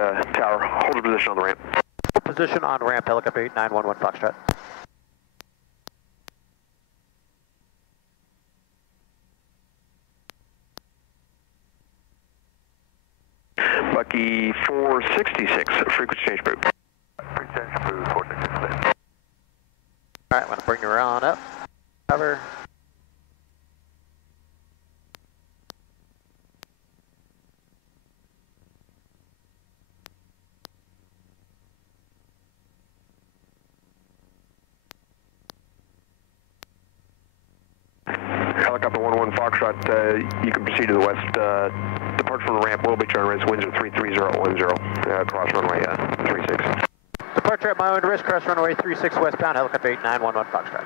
Tower, hold a position on the ramp. Position on ramp, helicopter 8911 Foxtrot. Bucky 466, frequency change group. Frequency change group 466. Alright, I'm going to bring her on up. Cover. Helicopter 11 Foxtrot, you can proceed to the west. Depart from the ramp, will be turn rates, winds are 33010, cross runway 36. Departure at my own risk, cross runway 36 westbound, helicopter 8911 Foxtrot.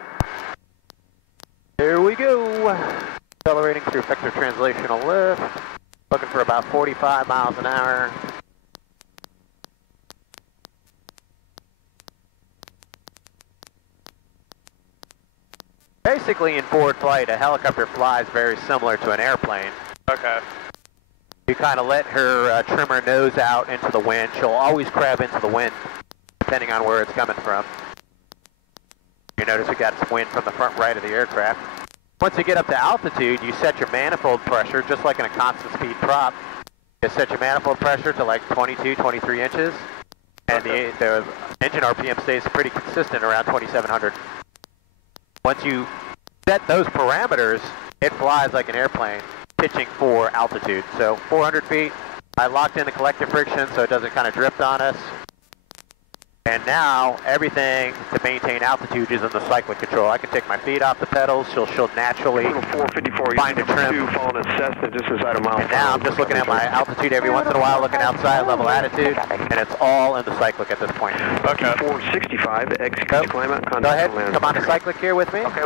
Here we go. Accelerating through vector translational lift. Looking for about 45 miles an hour. Basically, in forward flight, a helicopter flies very similar to an airplane. Okay. You kind of let her trim her nose out into the wind. She'll always crab into the wind, depending on where it's coming from. You notice we got some wind from the front right of the aircraft. Once you get up to altitude, you set your manifold pressure, just like in a constant speed prop. You set your manifold pressure to like 22, 23 inches, and the engine RPM stays pretty consistent around 2,700. Once you set those parameters, it flies like an airplane, pitching for altitude. So 400 feet, I locked in the collective friction so it doesn't kind of drift on us. And now, everything to maintain altitude is in the cyclic control. I can take my feet off the pedals, she'll naturally 454, find a trim. Following a Cessna just inside a mile. And now I'm just looking at my altitude every once in a while, looking outside, level attitude, and it's all in the cyclic at this point. Okay. 465, execute climate. Go ahead, come on to cyclic here with me. Okay,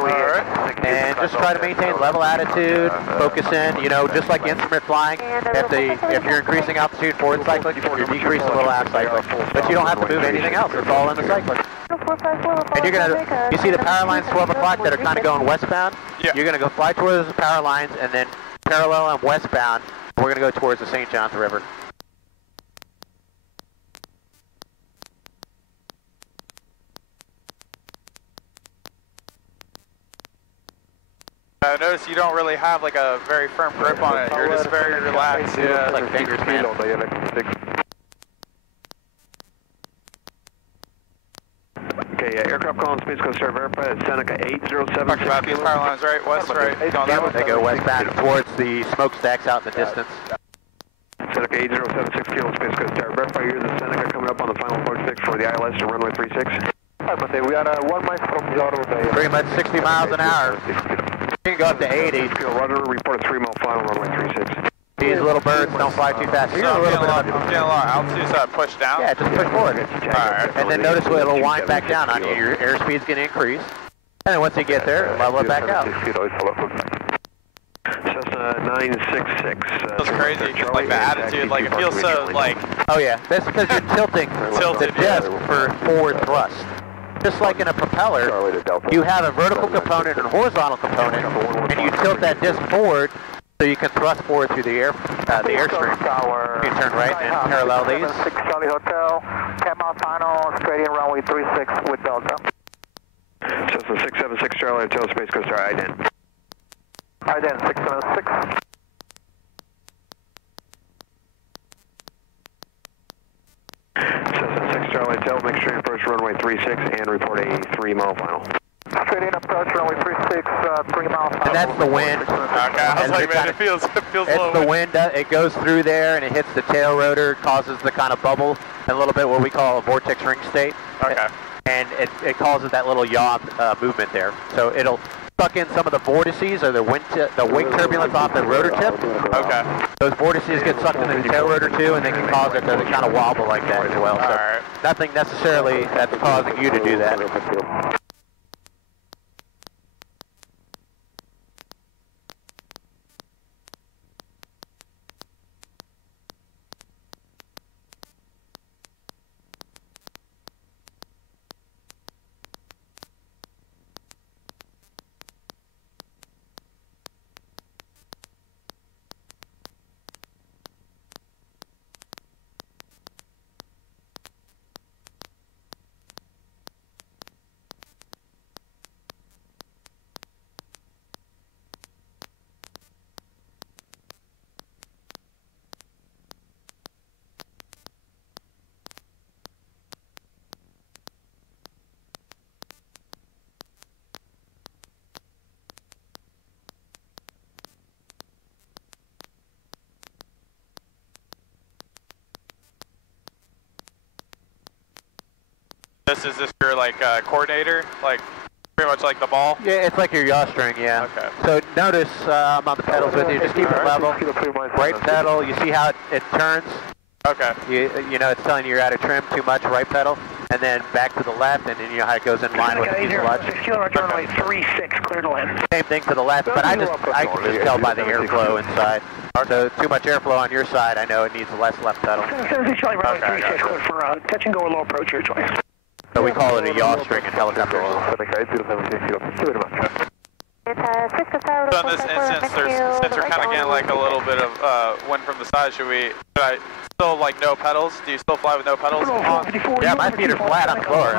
And just try to maintain level attitude, focus in, you know, just like instrument flying. If you're increasing altitude forward cyclic, you're decreasing a little aft cyclic. But you don't have to move anything else. It's all in the cyclic. And you're gonna, you see the power lines 12 o'clock that are kind of going westbound? Yeah. You're gonna go fly towards the power lines and then parallel and westbound. We're gonna go towards the St. Johns River. I notice you don't really have like a very firm grip on it. You're just very relaxed. Yeah. Like fingers, man. Okay, aircraft calling Space Coast Air verify at Seneca 8076. Talk about these power lines, right? West, right? They go westbound towards the smokestacks out in the distance. Seneca 8076 kilo Space Coast Air verify you're the Seneca coming up on the final approach fix for the ILS to runway 36. We are 1 mile from your Pretty much 60 miles an hour. You can go up to 80. Roger, report a 3 mile final runway 36. These little birds don't fly too fast. So I'm getting a lot of altitude, so I push down? Yeah, just push forward. Alright. And then notice it'll wind back down on you. Your airspeed's going to increase. And then once you get there, level it back out. Cessna 966. Feels crazy, just like the attitude, like it feels so like... Oh yeah, that's because you're tilting the disc for forward thrust. Just like in a propeller, you have a vertical component and a horizontal component, and you tilt that disc forward so you can thrust forward through the airstream. You turn right and parallel these. 6 Charlie Hotel, 10 mile final, straight in runway 36 with Delta. Cessna 676 Charlie Hotel, Space Coast Air, ident. Ident 676. Cessna 6 Charlie Hotel, make sure you approach runway 36 and report a 3 mile final. Straight in approach runway 36, 3 mile final. And that's the wind. Okay, I was like, man, it feels it's the wind, it goes through there and it hits the tail rotor, causes the kind of bubble, and a little bit what we call a vortex ring state. Okay. And it causes that little yaw movement there. So it'll suck in some of the vortices or the wing turbulence off the rotor tip. Okay. Those vortices get sucked into the tail rotor too, and they can cause it to kind of wobble like that as well. So nothing necessarily that's causing you to do that. This is just your like coordinator, like pretty much like the ball. Yeah, it's like your yaw string, yeah. Okay. So notice I'm on the pedals with you. Just keep it level. Right pedal, you see how it turns? Okay. You know it's telling you you're out of trim too much, right pedal, and then back to the left, and then you know how it goes in line with the fuselage. Runway 36, clear to land. Same thing to the left, but I can just tell by the airflow inside. So too much airflow on your side, I know it needs less left pedal. Charlie, runway 36, clear for touch and go or low approach, your choice. So we call it a yaw string in helicopters. So in this instance, since we're kind of getting like a little bit of wind from the side, should I still like no pedals? Do you still fly with no pedals? Yeah, my feet are flat on the floor.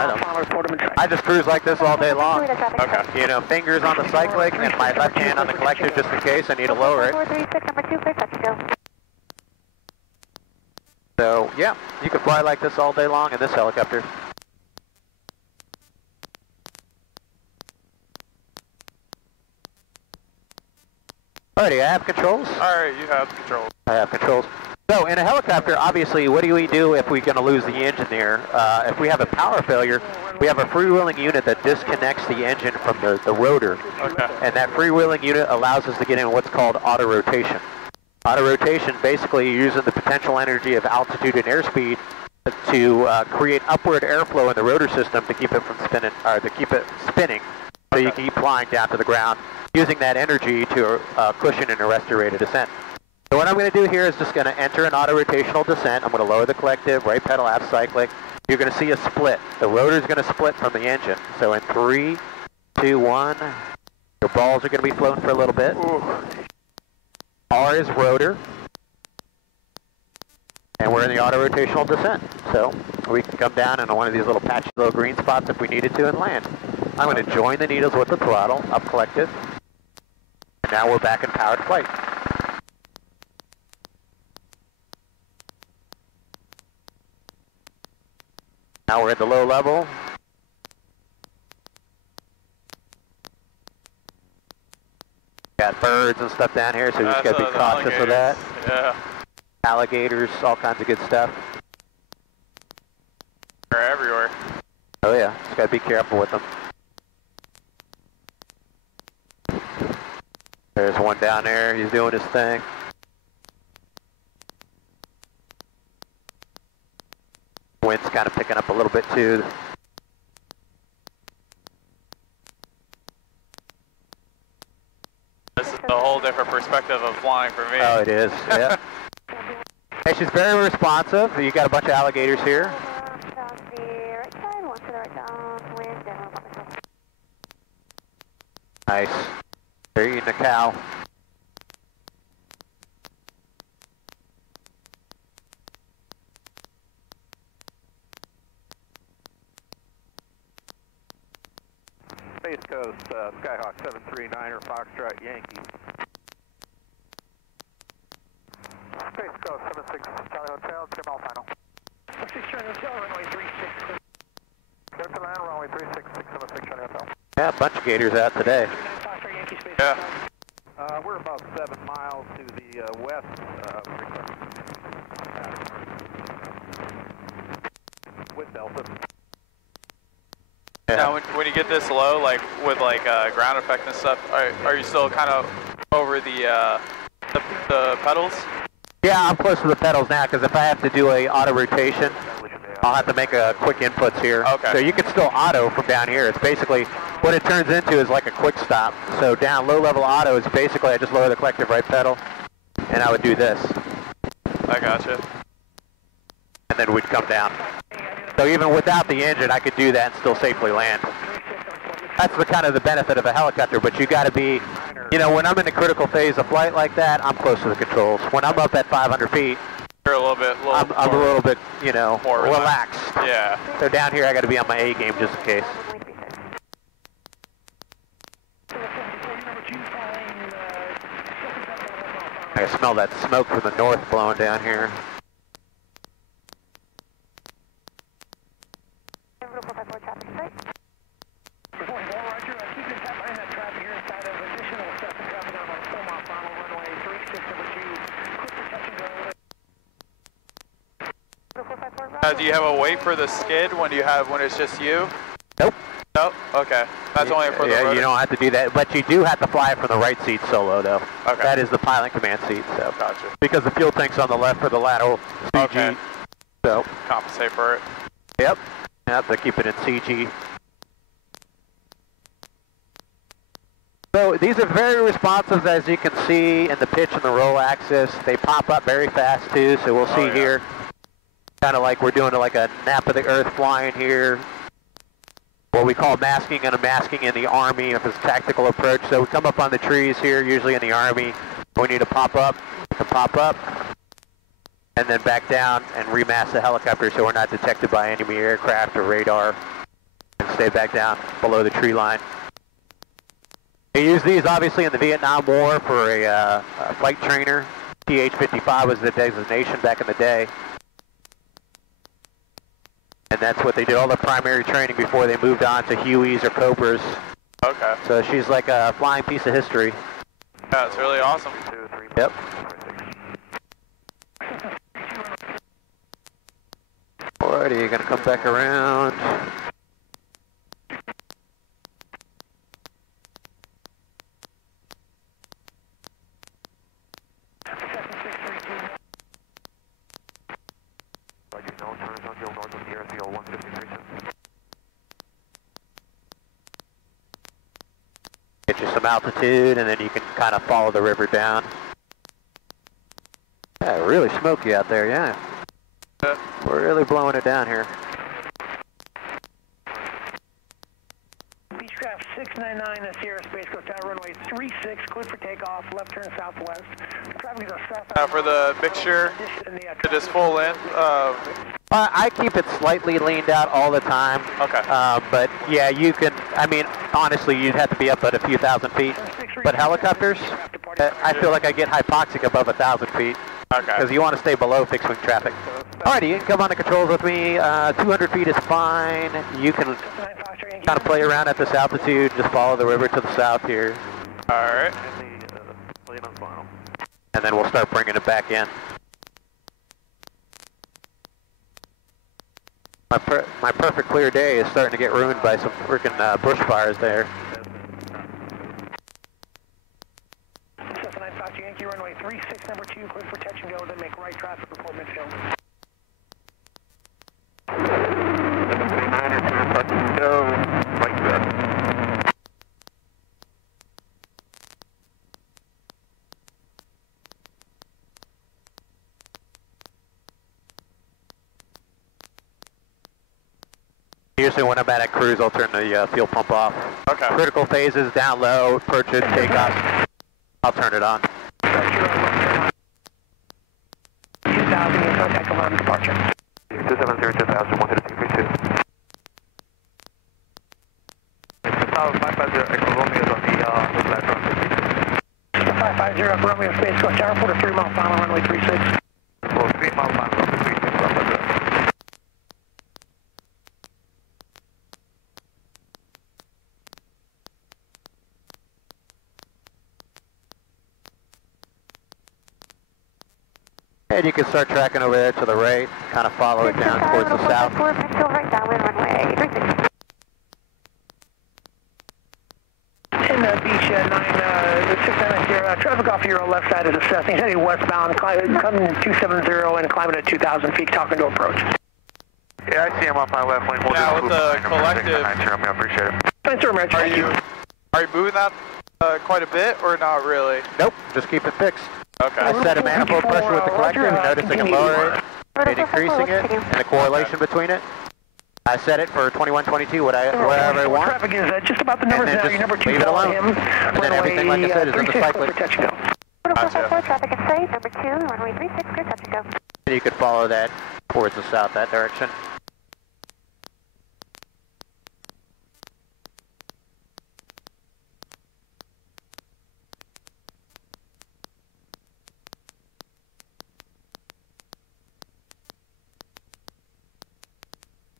I just cruise like this all day long. Okay. You know, fingers on the cyclic and my left hand on the collector just in case I need to lower it. So yeah, you can fly like this all day long in this helicopter. Alrighty, I have controls. Alright, you have control. I have controls. So in a helicopter, obviously, what do we do if we're going to lose the engine there? If we have a power failure, we have a freewheeling unit that disconnects the engine from the rotor. Okay. And that freewheeling unit allows us to get in what's called auto rotation. Auto rotation, basically using the potential energy of altitude and airspeed to create upward airflow in the rotor system to keep it from spinning, or to keep it spinning, so you can keep flying down to the ground, using that energy to cushion and arrest your rate of descent. So what I'm going to do here is just going to enter an auto-rotational descent. I'm going to lower the collective, right pedal, half cyclic. You're going to see a split. The rotor is going to split from the engine. So in 3, 2, 1, your balls are going to be floating for a little bit. Ooh. R is rotor. And we're in the auto-rotational descent. So we can come down into one of these little patchy little green spots if we needed to and land. I'm going to join the needles with the throttle, up collective. And now we're back in powered flight. Now we're at the low level. Got birds and stuff down here, so you just got to be cautious of that. Yeah. Alligators, all kinds of good stuff. They're everywhere. Oh yeah, just got to be careful with them. There's one down there, he's doing his thing. Wind's kind of picking up a little bit too. This is a whole different perspective of flying for me. Oh, it is, yeah. Hey, she's very responsive. You got a bunch of alligators here. Nice. They're eating a cow. Space Coast, Skyhawk 739er, Foxtrot, Yankee. Space Coast 76 Charlie Hotel, clear all final. 76 Charlie Hotel, runway 36, clear. Clear to land, runway 36, 676 Charlie Hotel. Yeah, a bunch of gators out today. Yeah. We're about 7 miles to the west with Delta. Yeah. Now, when you get this low, like with like ground effect and stuff, are you still kind of over the pedals? Yeah, I'm close to the pedals now because if I have to do a auto rotation, I'll have to make a quick inputs here. Okay. So you can still auto from down here. It's basically, what it turns into is like a quick stop. So down low level auto is basically I just lower the collective right pedal and I would do this. I gotcha. And then we'd come down. So even without the engine, I could do that and still safely land. That's the kind of the benefit of a helicopter, but you got to be, you know, when I'm in the critical phase of flight like that, I'm close to the controls. When I'm up at 500 feet, You're a little bit. I'm a little bit, you know, more relaxed. Yeah. So down here, I got to be on my A game just in case. I smell that smoke from the north blowing down here. Do you have a weight for the skid when it's just you? Nope. Nope. Okay. That's only for the rotor. You don't have to do that, but you do have to fly it from the right seat solo, though. Okay. That is the pilot command seat, so. Gotcha. Because the fuel tank's on the left for the lateral CG. Okay. So. Compensate for it. Yep. Yep, they keep it in CG. So these are very responsive, as you can see, in the pitch and the roll axis. They pop up very fast, too, so we'll see here. Kind of like we're doing like a nap of the earth flying here. What we call masking and unmasking in the Army of this tactical approach. So we come up on the trees here, usually in the Army. We need to pop up, and then back down and remask the helicopter so we're not detected by enemy aircraft or radar. And stay back down below the tree line. They used these obviously in the Vietnam War for a flight trainer. TH-55 was the designation back in the day. And that's what they did all the primary training before they moved on to Hughes or Cobras. Okay. So she's like a flying piece of history. Yeah, it's really awesome. Yep. Alrighty, you're gonna come back around. Get you some altitude, and then you can kind of follow the river down. Yeah, really smoky out there, yeah. We're really blowing it down here. Beechcraft 699, Sierra Space Coast Tower, runway 36, clear for takeoff, left turn southwest. Traffic is south. For the mixture, it is full length. I keep it slightly leaned out all the time. Okay. But yeah, you can, I mean, honestly, you'd have to be up at a few thousand feet. But helicopters, I feel like I get hypoxic above 1,000 feet. Okay. Because you want to stay below fixed wing traffic. Alrighty, you can come on the controls with me. 200 feet is fine. You can kind of play around at this altitude. Just follow the river to the south here. Alright. And then we'll start bringing it back in. My perfect clear day is starting to get ruined by some freaking bush fires there. Yankee runway 36, number 2, clear for touch and go, then make right traffic report midfield. 739 clear touch and go, right there. Usually when I'm at cruise, I'll turn the fuel pump off. Okay. Critical phases, down low, approaches, takeoff. I'll turn it on. 2000, you contact come on departure. 270, 2000, 132. 550, Echo Romeo is on the flat front. 550, Echo Romeo, Space Coast Tower, port a 3 mile final, runway 36. For 3 mile final, runway 36, Papa. And you can start tracking over there to the right, kind of follow it down towards the south. In the beach 699 Sierra, traffic off your left side is assessing, heading westbound, coming 270 and climbing at 2,000 feet, talking to approach. Yeah, I see him off my left lane. Yeah, with the collective. I appreciate it. Thanks very much. Are you moving that quite a bit or not really? Nope, just keep it fixed. Okay. I set a manifold pressure with the collective, and notice I can lower it, and increasing it, and the correlation between it. I set it for 2122, whatever I want. Traffic is just about the numbers now. Your number 2 leave it alone. him. And then everything, like I said, is in the cyclic. Gotcha. Traffic is safe, number 2, runway 36, clear touch and go. And you could follow that towards the south, that direction.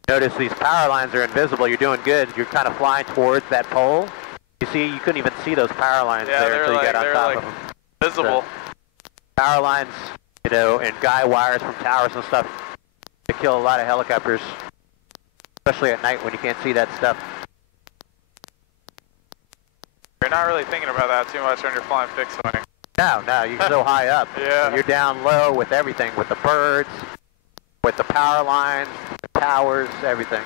Notice these power lines are invisible. You're doing good. You're kind of flying towards that pole. You see, you couldn't even see those power lines there until you got on top of them. Visible. So, power lines, you know, and guy wires from towers and stuff. They kill a lot of helicopters, especially at night when you can't see that stuff. You're not really thinking about that too much when you're flying fixed wing. No, you're so high up. Yeah. You're down low with everything, with the birds, with the power lines, the towers, everything.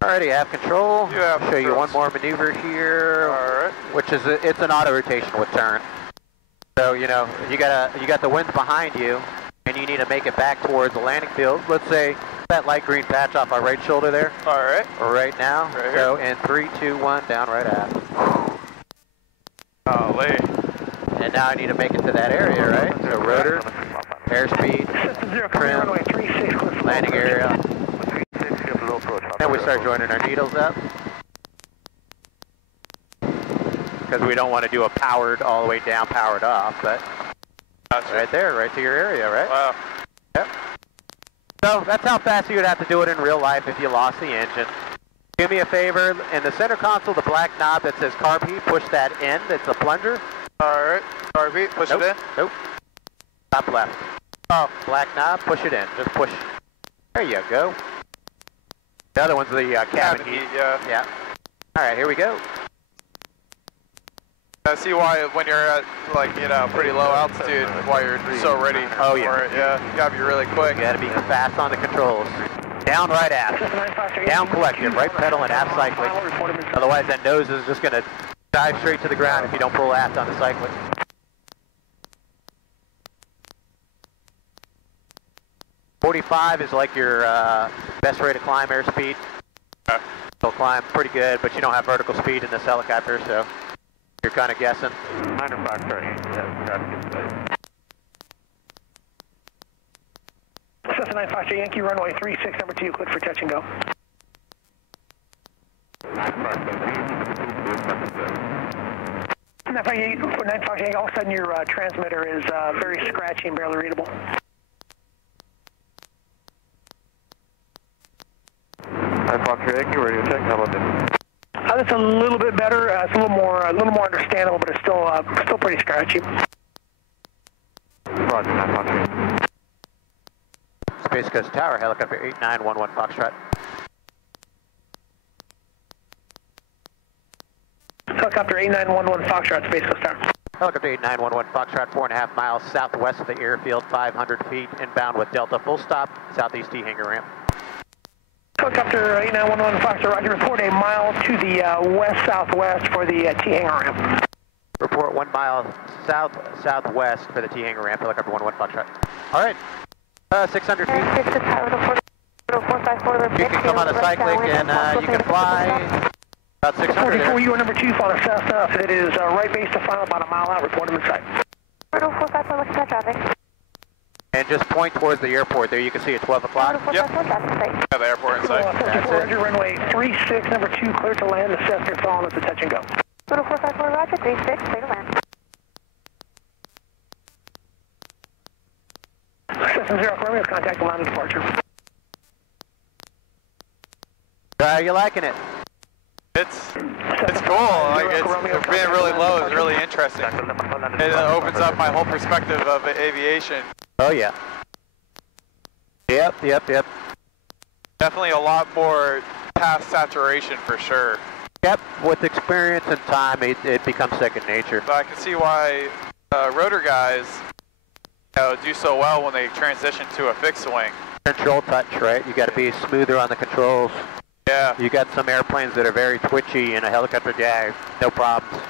Alrighty, I have control. You have I'll show you controls. one more maneuver here. Alright. Which is it's an auto rotation with turn. So you know you got the winds behind you, and you need to make it back towards the landing field. Let's say that light green patch off our right shoulder there. Alright. Right now. Right so in 3, 2, 1, down right aft. Golly. And now I need to make it to that area, right? So rotor, airspeed, trim, landing area. Then we start joining our needles up. Because we don't want to do a powered all the way down, powered off, but Gotcha. right there, right to your area, right? Wow. Yep. So that's how fast you would have to do it in real life if you lost the engine. Do me a favor, in the center console, the black knob that says carb heat, push that in, it's a plunger. Alright. RB, push it in. Nope. Top left. Oh, black knob, push it in, just push. There you go. The other one's the cabin heat. Yeah. Yeah. Alright, here we go. I see why when you're at, like, you know, pretty low altitude, why you're so ready Oh, yeah. for it. Yeah, you gotta be really quick. You gotta be fast on the controls. Down right aft. Down collective, right pedal and aft cycling. Otherwise that nose is just gonna dive straight to the ground if you don't pull aft on the cycling. .45 is like your best rate of climb airspeed. Okay. You'll climb pretty good, but you don't have vertical speed in this helicopter, so you're kind of guessing. Cessna 953 Yankee runway 36, number 2, cleared for touch and go. For 958, all of a sudden your transmitter is very scratchy and barely readable. Yankee, radio check, how about this? That's a little bit better. It's a little more understandable, but it's still pretty scratchy. Roger, 953. Space Coast Tower, helicopter 8911 Foxtrot. Helicopter 8911 Foxtrot, Space Coast Tower. Helicopter 8911 Foxtrot, 4.5 miles southwest of the airfield, 500 feet, inbound with Delta, full stop, southeast T hangar ramp. Helicopter 8911 Foxtrot, roger, report a mile to the west-southwest for the T hangar ramp. Report 1 mile south-southwest for the T hangar ramp, helicopter 11 Foxtrot. All right, 600 feet. You can come on the cyclic and you can fly about 600 there. 44, you are number 2, follow Cessna, so it is right base to final, about a mile out, report him inside. 454, looking at traffic. And just point towards the airport there, you can see at 12 o'clock. Yep. Got the airport in sight. That's it. Roger, runway 36, number 2, clear to land, the Cessna is following us at touch and go. 454, roger, 36, clear to land. Cessna 0, Romeo, contact the line of departure. How are you liking it? It's cool. Like it's being really low is really interesting. It opens up my whole perspective of aviation. Oh yeah. Yep. Definitely a lot more past saturation for sure. Yep, with experience and time, it becomes second nature. But I can see why rotor guys, you know, do so well when they transition to a fixed wing. Control touch, right? You got to be smoother on the controls. Yeah. You got some airplanes that are very twitchy in a helicopter jag, no problems.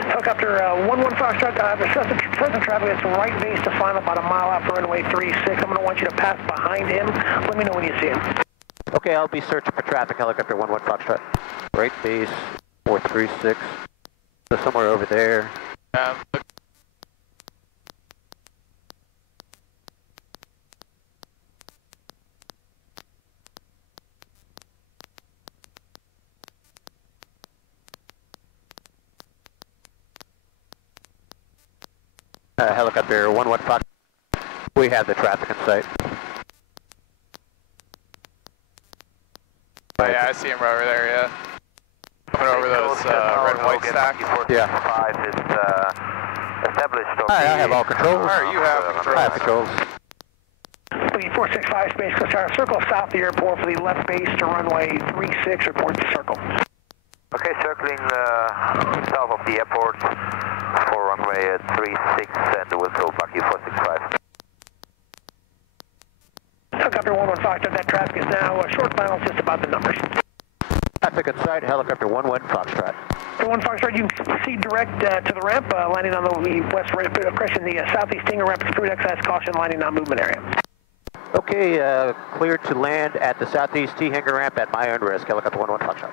Helicopter 11 Foxtrot, the Cessna traffic is right base to final, about a mile out for runway 36. I'm going to want you to pass behind him. Let me know when you see him. Okay, I'll be searching for traffic, helicopter 11 Foxtrot. Right base, 436. So somewhere over there. Helicopter 11 Fox. We have the traffic in sight. Oh, yeah, I see him right over there, yeah. Coming over those red and white stacks. Yeah. 5 is established. I have all controls. Alright, you have controls. I have controls. Boogie 465 Space Coast Tower, circle south of the airport for the left base to runway 36, report to circle. Okay, circling south of the airport for runway 36 and we'll go Bucky 465. Helicopter 115, that traffic is now short final, just about the numbers. Traffic inside, helicopter 11 Foxtrot. For 1 Foxtrot, you proceed direct to the ramp, landing on the west ramp, correction, the southeast Stinger ramp, through excess caution, landing on movement area. Okay, cleared to land at the southeast T-hanger ramp at my own risk, helicopter 11 Foxtrot.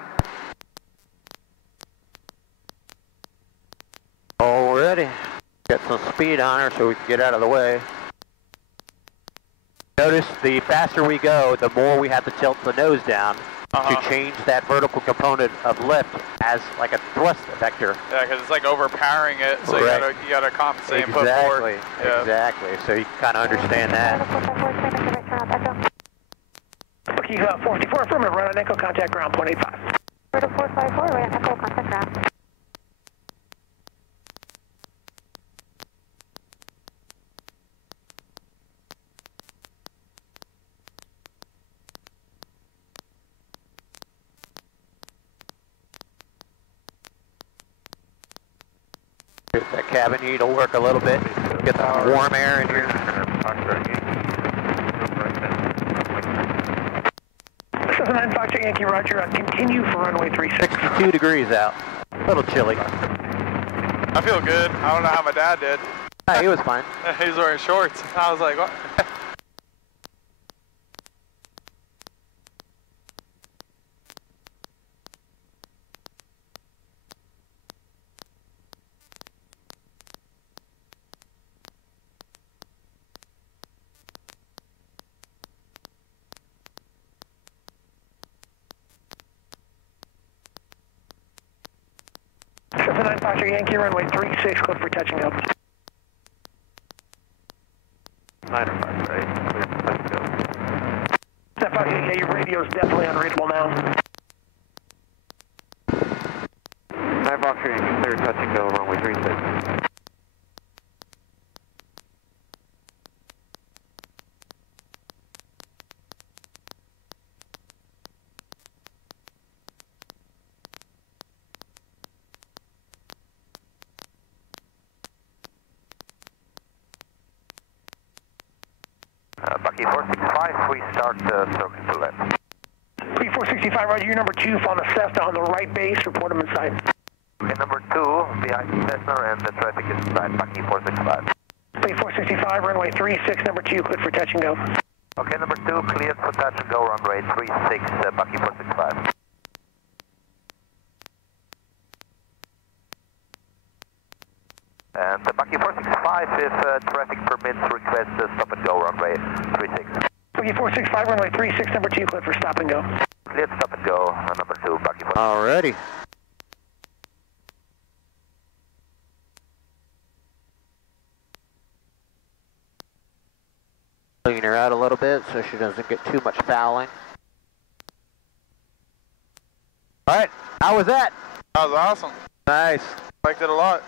Alrighty, got some speed on her so we can get out of the way. Notice the faster we go, the more we have to tilt the nose down to change that vertical component of lift as like a thrust vector. Yeah, because it's like overpowering it, so right. you gotta compensate and put forward. Yeah. Exactly, so you kind of understand that. Boogie 454, affirmative, run on echo, contact ground, 0.85. 454, run on echo, contact ground. That cabin heat will work a little bit. Get some warm air in here. This is a 9 Foxtrot Yankee, roger, continue for runway 36. 62 degrees out. A little chilly. I feel good. I don't know how my dad did. He was fine. He's wearing shorts. I was like, what? This is a 9 Foxtrot Yankee, runway 36, clear for touch and go. 9 5, right? Clear for touch and go. That Foxtrot, yeah, your radio's definitely unreadable now. 9 Foxtrot Yankee, clear touch and go, runway 36. Bucky 465, we start circling to left. Bucky 465, roger, you're number 2 on the Cessna on the right base, report him inside. Okay, number 2, behind the Cessna and the traffic is inside, Bucky 465. Bucky 465, runway 36, number 2, cleared for touch and go. Okay, number 2, cleared for touch and go, runway 36, Bucky 465. And Bucky 465, if traffic permits, request stop and go, runway 36. Bucky 465, runway 36, number 2, cleared for stop and go. Cleared stop and go, number 2, Bucky 465. Alrighty. Clean her out a little bit so she doesn't get too much fouling. Alright, how was that? That was awesome. Nice. Liked it a lot.